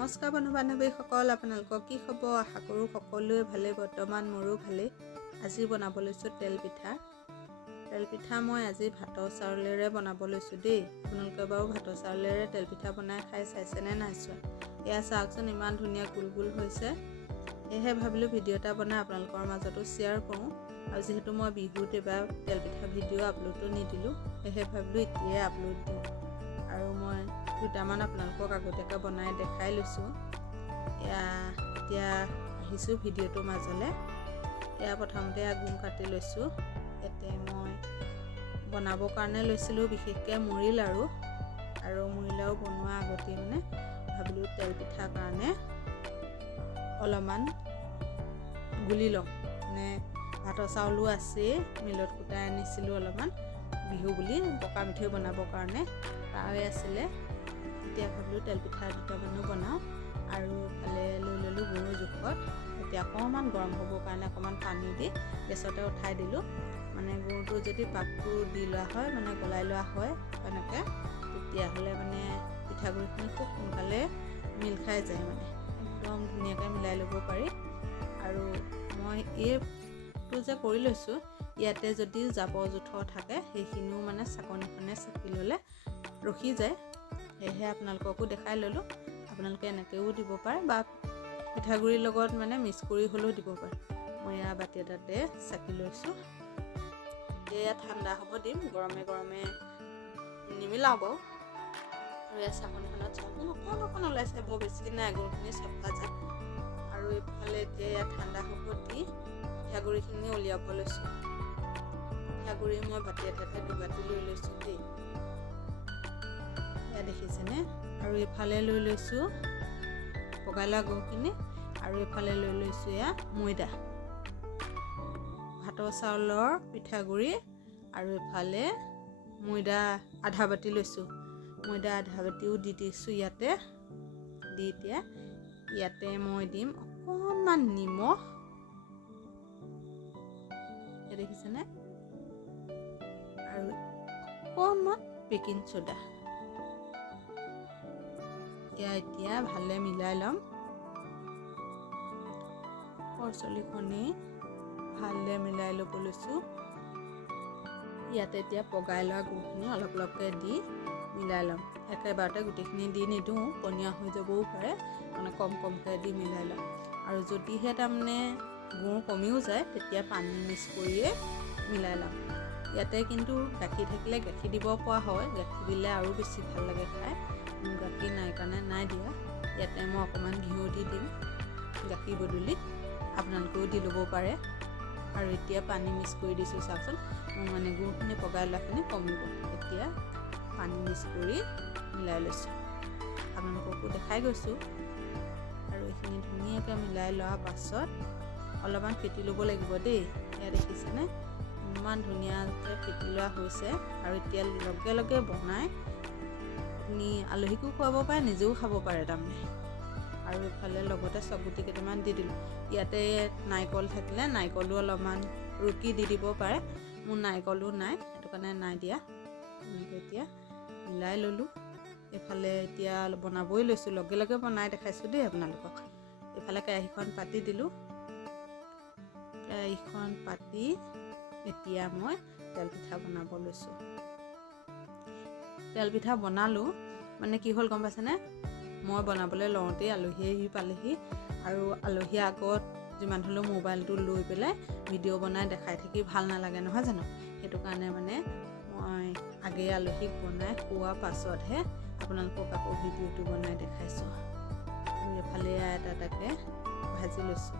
নমস্কাৰ বন্ধু বান্ধৱীসকল আপোনালোকৰ কি খবৰ? আশা কৰোঁ সকলোৱে ভালেই। বৰ্তমান মোৰো ভালেই। আজি বনাব লৈছোঁ তেল পিঠা। তেল পিঠা মই আজি ভাতৰ চাউলেৰে বনাব লৈছোঁ দেই। আপোনালোকে বাৰু ভাতৰ চাউলেৰে তেল পিঠা বনাই খাই চাইছেনে নাই চোৱা? এয়া চাওকচোন ইমান ধুনীয়া গোল গোল হৈছে। সেয়েহে ভাবিলোঁ ভিডিঅ' এটা বনাই আপোনালোকৰ মাজতো শ্বেয়াৰ কৰোঁ। আৰু যিহেতু মই বিহুত এইবাৰ তেল পিঠা ভিডিঅ' আপলোডো নিদিলোঁ সেয়েহে ভাবিলোঁ এতিয়াই আপলোড দিওঁ। আৰু মই দুটামান আপোনালোকক আগতীয়াকৈ বনাই দেখাই লৈছোঁ। এয়া এতিয়া আহিছোঁ ভিডিঅ'টোৰ মাজলৈ। এয়া প্ৰথমতে গুণ কাটি লৈছোঁ। ইয়াতে মই বনাবৰ কাৰণে লৈছিলোঁ বিশেষকৈ মুড়ি লাড়ু আৰু মুড়ি লাড়ু বনোৱা আগতে মানে ভাবিলোঁ তেল পিঠাৰ কাৰণে অলপমান গুলি লওঁ। মানে ভাতৰ চাউলো আছেই মিলত কুটাই আনিছিলোঁ অলপমান। বিহু বুলি পকা মিঠৈ বনাবৰ কাৰণে। তাৰে আছিলে এতিয়া ভাবিলোঁ তেলপিঠা দুটামানো বনাওঁ। আৰু ইফালে লৈ ল'লোঁ গুড়ৰ জোখত এতিয়া অকণমান গৰম হ'বৰ কাৰণে অকণমান পানী দি গেছতে উঠাই দিলোঁ। মানে গুড়টো যদি পাকটো দি লোৱা হয় মানে গলাই লোৱা হয় এনেকৈ তেতিয়াহ'লে মানে পিঠাগুড়িখিনি খুব সোনকালে মিল খাই যায় মানে। একদম ধুনীয়াকৈ মিলাই ল'ব পাৰি। আৰু মই এইটো যে কৰি লৈছোঁ ইয়াতে যদি জাবৰ জোঁথৰ থাকে সেইখিনিও মানে চাকনিখনে চাকি ল'লে ৰখি যায়। সেয়েহে আপোনালোককো দেখাই ল'লোঁ। আপোনালোকে এনেকৈও দিব পাৰে বা পিঠাগুড়িৰ লগত মানে মিক্স কৰি হ'লেও দিব পাৰে। মই এয়া বাতি এটাতে চাকি লৈছোঁ। এয়া ঠাণ্ডা হ'ব দিম গৰমে গৰমে নিমিলাওঁ বাৰু। আৰু এয়া চাকনিখনত চাকনি অকণ অকণ ওলাইছে বৰ বেছি নাই গুড়খিনি চফা যায় আৰু এইফালে এতিয়া এয়া ঠাণ্ডা হ'ব দি পিঠাগুড়িখিনি উলিয়াব লৈছোঁ। পিঠাগুড়ি মই বাতি এটাতে দুবাতি লৈ লৈছোঁ দেই। এয়া দেখিছেনে? আৰু এইফালে লৈ লৈছোঁ পগাই লোৱা গুড়খিনি আৰু এইফালে লৈ লৈছোঁ এয়া ময়দা। ভাতৰ চাউলৰ পিঠাগুড়ি আৰু এইফালে ময়দা আধা বাতি লৈছোঁ। ময়দা আধা বাতিও দি দিছোঁ ইয়াতে। দি এতিয়া ইয়াতে মই দিম অকণমান নিমখ। দেখিছেনে? আৰু অকণমান বেকিং চ'দা। এয়া এতিয়া ভালে মিলাই ল'ম কৰচলিখনি ভালে মিলাই ল'ব লৈছোঁ ইয়াতে এতিয়া পগাই লোৱা গুড়খিনি অলপ অলপকৈ দি মিলাই ল'ম একেবাৰতে গোটেইখিনি দি নিদিওঁ পনীয়া হৈ যাবও পাৰে মানে কম কমকৈ দি মিলাই ল'ম আৰু যদিহে তাৰমানে গুড় কমিও যায় তেতিয়া পানী মিক্স কৰিয়ে মিলাই ল'ম ইয়াতে কিন্তু গাখীৰ থাকিলে গাখীৰ দিব পৰা হয় গাখীৰ দিলে আৰু বেছি ভাল লাগে মোৰ গাখীৰ নাই কাৰণে নাই দিয়া। ইয়াতে মই অকণমান ঘিউ দি দিম গাখীৰ বদলি আপোনালোকেও দি ল'ব পাৰে। আৰু এতিয়া পানী মিক্স কৰি দিছোঁ চাওকচোন। মোৰ মানে গুড়খিনি পগাই লোৱাখিনি কমিব। এতিয়া পানী মিক্স কৰি মিলাই লৈছোঁ। আপোনালোককো দেখাই গৈছোঁ। আৰু এইখিনি ধুনীয়াকৈ মিলাই লোৱাৰ পাছত অলপমান ফেটি ল'ব লাগিব দেই। এয়া দেখিছেনে? ইমান ধুনীয়াকৈ ফেটি লোৱা হৈছে। আৰু এতিয়া লগে লগে বনাই আপুনি আলহীকো খুৱাব পাৰে নিজেও খাব পাৰে তাৰমানে। আৰু এইফালে লগতে চগুটি কেইটামান দি দিলোঁ। ইয়াতে নাৰিকল থাকিলে নাৰিকলো অলপমান ৰুকি দি দিব পাৰে। মোৰ নাৰিকলো নাই সেইটো কাৰণে নাই দিয়া। এনেকৈ এতিয়া মিলাই ল'লোঁ। এইফালে এতিয়া বনাবই লৈছোঁ লগে লগে বনাই দেখাইছোঁ দেই আপোনালোকক। এইফালে কেৰাহীখন পাতি দিলোঁ। কেৰাহীখন পাতি এতিয়া মই তেলপিঠা বনাব লৈছোঁ। তেলপিঠা বনালোঁ। মানে কি হ'ল গম পাইছেনে? মই বনাবলৈ লওঁতেই আলহী আহি পালেহি আৰু আলহীৰ আগত যিমান হ'লেও মোবাইলটো লৈ পেলাই ভিডিঅ' বনাই দেখাই থাকি ভাল নালাগে নহয় জানো? সেইটো কাৰণে মানে মই আগে আলহীক বনাই খোৱাৰ পাছতহে আপোনালোকক আকৌ ভিডিঅ'টো বনাই দেখাইছোঁ। আৰু এফালে এটা এটাকৈ ভাজি লৈছোঁ।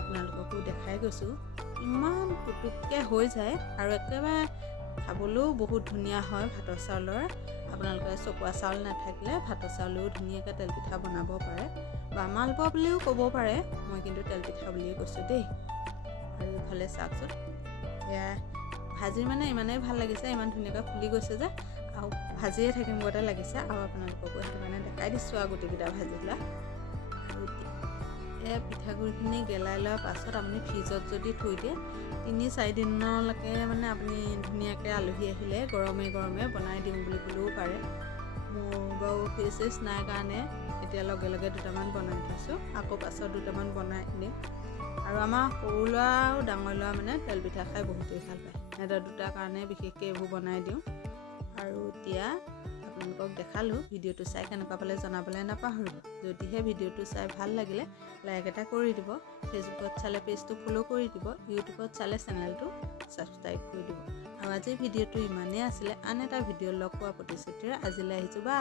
আপোনালোককো দেখাই গৈছোঁ। ইমান পুটুককৈ হৈ যায় আৰু একেবাৰে খাবলৈও বহুত ধুনীয়া হয় ভাতৰ চাউলৰ। আপোনালোকে চকুৱা চাউল নাথাকিলে ভাতৰ চাউলেও ধুনীয়াকৈ তেলপিঠা বনাব পাৰে। বা মালপোৱা বুলিও ক'ব পাৰে মই কিন্তু তেলপিঠা বুলিয়ে কৈছোঁ দেই। আৰু ইফালে চাওকচোন এয়া ভাজি মানে ইমানেই ভাল লাগিছে ইমান ধুনীয়াকৈ ফুলি গৈছে যে। আৰু ভাজিয়ে থাকিম গতে লাগিছে। আৰু আপোনালোককো সেইটো কাৰণে দেখাই দিছোঁ আৰু গোটেইকেইটা আৰু এই পিঠাগুড়িখিনি গেলাই লোৱাৰ পাছত আপুনি ফ্ৰিজত যদি থৈ দিয়ে তিনি চাৰিদিনলৈকে মানে আপুনি ধুনীয়াকৈ আলহী আহিলে গৰমে গৰমে বনাই দিওঁ বুলি ক'লেও পাৰে। মোৰ বাৰু ফিজ নাই কাৰণে এতিয়া লগে লগে দুটামান বনাই থৈছোঁ আকৌ পাছত দুটামান বনাই দিম। আৰু আমাৰ সৰু ল'ৰা আৰু ডাঙৰ ল'ৰা মানে তেল পিঠা খাই বহুতেই ভাল পায়। সিহঁতৰ দুটাৰ কাৰণে বিশেষকৈ এইবোৰ বনাই দিওঁ। আৰু এতিয়া আপোনালোকক দেখালোঁ। ভিডিঅ'টো চাই কেনেকুৱা পালে জনাবলৈ নাপাহৰিব যদিহে ভিডিঅ'টো চাই ভাল লাগিলে লাইক এটা কৰি দিব। ফেচবুকত চালে পেজটো ফ'ল' কৰি দিব। ইউটিউবত চালে চেনেলটো ছাবস্ক্ৰাইব কৰি দিব। আৰু আজিৰ ভিডিঅ'টো ইমানেই আছিলে। আন এটা ভিডিঅ' লগ পোৱা প্ৰতিশ্ৰুতিৰে আজিলৈ আহিছোঁ। বা